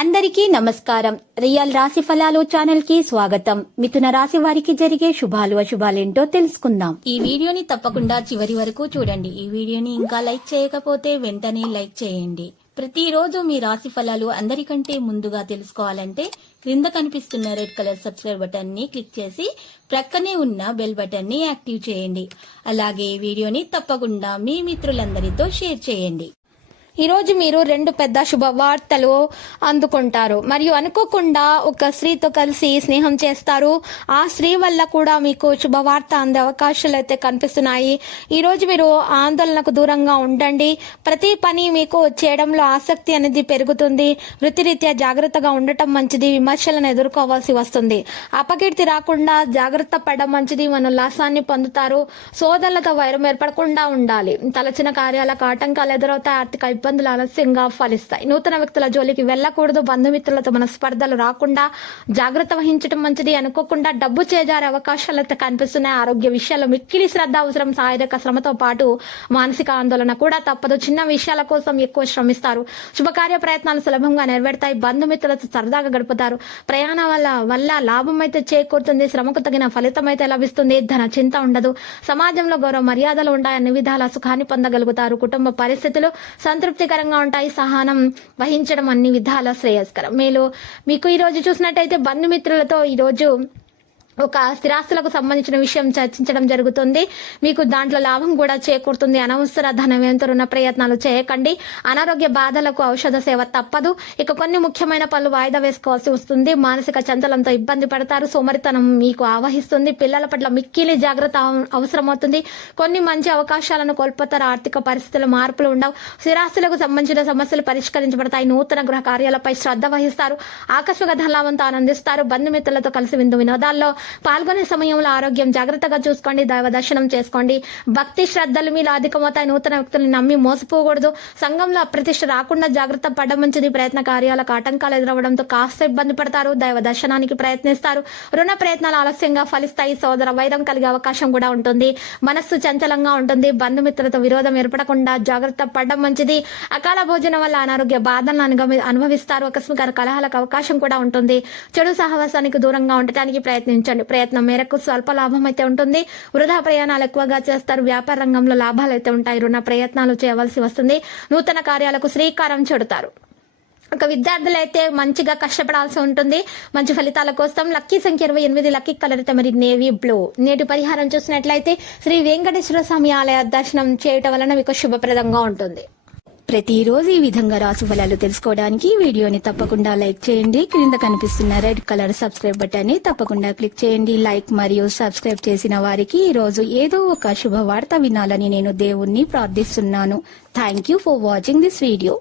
అందరికీ నమస్కారం. రియల్ రాశి ఫలాలు ఛానల్ కి స్వాగతం. మిథున రాశి వారికి జరిగే శుభాలు అశుభాలేంటో తెలుసుకుందాం. ఈ వీడియోని తప్పకుండా చివరి వరకు చూడండి. ఈ వీడియోని ఇంకా లైక్ చేయకపోతే వెంటనే లైక్ చేయండి. ప్రతిరోజు మీ రాశి ఫలాలు అందరికంటే ముందుగా తెలుసుకోవాలంటే క్రింద కనిపిస్తున్న రెడ్ కలర్ సబ్స్క్రైబ్ బటన్ ని క్లిక్ చేసి ప్రక్కనే ఉన్న బెల్ బటన్ ని యాక్టివ్ చేయండి. అలాగే ఈ వీడియోని తప్పకుండా మీ మిత్రులందరితో షేర్ చేయండి. ఈ రోజు మీరు రెండు పెద్ద శుభవార్తలు అందుకుంటారు మరియు అనుకోకుండా ఒక స్త్రీతో కలిసి స్నేహం చేస్తారు. ఆ స్త్రీ వల్ల కూడా మీకు శుభవార్త అందే అవకాశాలు అయితే కనిపిస్తున్నాయి. ఈ రోజు మీరు ఆందోళనకు దూరంగా ఉండండి. ప్రతి పని మీకు చేయడంలో ఆసక్తి అనేది పెరుగుతుంది. వృత్తిరీత్యా జాగ్రత్తగా ఉండటం మంచిది. విమర్శలను ఎదుర్కోవాల్సి వస్తుంది. అపకీర్తి రాకుండా జాగ్రత్త పడడం మంచిది. మనోల్లాసాన్ని పొందుతారు. సోదరులతో వైరం ఏర్పడకుండా ఉండాలి. తలచిన కార్యాలకు ఆటంకాలు ఎదురవుతాయి. ఆర్థిక ఇబ్బందులు ఆలస్యంగా ఫలిస్తాయి. నూతన వ్యక్తుల జోలికి వెళ్లకూడదు. బంధుమిత్రులతో మన స్పర్ధలు రాకుండా జాగ్రత్త వహించడం మంచిది. అనుకోకుండా డబ్బు చేజారే అవకాశాలు అయితే కనిపిస్తున్నాయి. ఆరోగ్య విషయాల్లో మిక్కిలి శ్రద్ధ అవసరం. శారీరక శ్రమతో పాటు మానసిక ఆందోళన కూడా తప్పదు. చిన్న విషయాల కోసం ఎక్కువ శ్రమిస్తారు. శుభకార్య ప్రయత్నాలు సులభంగా నెరవేరుతాయి. బంధుమిత్రులతో సరదాగా గడుపుతారు. ప్రయాణాల వల్ల లాభం అయితే చేకూరుతుంది. శ్రమకు తగిన ఫలితం అయితే లభిస్తుంది. ధన చింత ఉండదు. సమాజంలో గౌరవ మర్యాదలు ఉంటాయి. అన్ని విధాల సుఖాన్ని పొందగలుగుతారు. కుటుంబ పరిస్థితులు సంతృప్తికరంగా ఉంటాయి. సహనం వహించడం అన్ని విధాల శ్రేయస్కరం. మీకు ఈ రోజు చూసినట్టయితే బంధుమిత్రులతో ఈ రోజు ఒక స్థిరాస్తులకు సంబంధించిన విషయం చర్చించడం జరుగుతుంది. మీకు దాంట్లో లాభం కూడా చేకూరుతుంది. అనవసర ధన వ్యయంతో రుణ ప్రయత్నాలు చేయకండి. అనారోగ్య బాధలకు ఔషధ సేవ తప్పదు. ఇక కొన్ని ముఖ్యమైన పనులు వాయిదా వేసుకోవాల్సి వస్తుంది. మానసిక చంచలంతో ఇబ్బంది పడతారు. సోమరితనం మీకు ఆవహిస్తుంది. పిల్లల పట్ల మిక్కిలి జాగ్రత్త అవసరమవుతుంది. కొన్ని మంచి అవకాశాలను కోల్పోతారు. ఆర్థిక పరిస్థితుల మార్పులు ఉండవు. స్థిరాస్తులకు సంబంధించిన సమస్యలు పరిష్కరించబడతాయి. నూతన గృహ కార్యాలపై శ్రద్ధ వహిస్తారు. ఆకస్మిక ధనలాభంతో ఆనందిస్తారు. బంధుమిత్రులతో కలిసి విందు వినోదాల్లో పాల్గొనే సమయంలో ఆరోగ్యం జాగ్రత్తగా చూసుకోండి. దైవ దర్శనం చేసుకోండి. భక్తి శ్రద్ధలు మీలో అధికమవుతాయి. నూతన వ్యక్తులను నమ్మి మోసపోకూడదు. సంఘంలో అప్రతిష్ట రాకుండా జాగ్రత్త పడడం మంచిది. ప్రయత్న కార్యాలకు ఆటంకాలు ఎదురవడంతో కాస్త ఇబ్బంది పడతారు. దైవ దర్శనానికి ప్రయత్నిస్తారు. రుణ ప్రయత్నాలు ఆలస్యంగా ఫలిస్తాయి. సోదర వైరం కలిగే అవకాశం కూడా ఉంటుంది. మనస్సు చంచలంగా ఉంటుంది. బంధుమిత్రులతో విరోధం ఏర్పడకుండా జాగ్రత్త పడడం మంచిది. అకాల భోజనం వల్ల అనారోగ్య బాధలను అనుభవిస్తారు. ఆకస్మిక కలహాలకు అవకాశం కూడా ఉంటుంది. చెడు సహవాసానికి దూరంగా ఉండటానికి ప్రయత్నించండి. ప్రయత్నం మేరకు స్వల్ప లాభం అయితే ఉంటుంది. వృధా ప్రయాణాలు ఎక్కువగా చేస్తారు. వ్యాపార రంగంలో లాభాలు అయితే ఉంటాయి. రుణ ప్రయత్నాలు చేయవలసి వస్తుంది. నూతన కార్యాలకు శ్రీకారం చుడతారు. ఒక విద్యార్థులు అయితే మంచిగా కష్టపడాల్సి ఉంటుంది. మంచి ఫలితాల కోసం లక్కీ సంఖ్య 28. లక్కీ కలర్ అయితే మరి నేవీ బ్లూ. నేటి పరిహారం చూసినట్లయితే శ్రీ వెంకటేశ్వర స్వామి ఆలయ దర్శనం చేయటం వలన మీకు శుభప్రదంగా ఉంటుంది. ప్రతిరోజు ఈ విధంగా రాశి ఫలాలు తెలుసుకోవడానికి వీడియోని తప్పకుండా లైక్ చేయండి. క్రింద కనిపిస్తున్న రెడ్ కలర్ సబ్స్క్రైబ్ బటన్ ని తప్పకుండా క్లిక్ చేయండి. లైక్ మరియు సబ్స్క్రైబ్ చేసిన వారికి ఈ రోజు ఏదో ఒక శుభవార్త వినాలని నేను దేవుణ్ణి ప్రార్థిస్తున్నాను. Thank you for watching this video.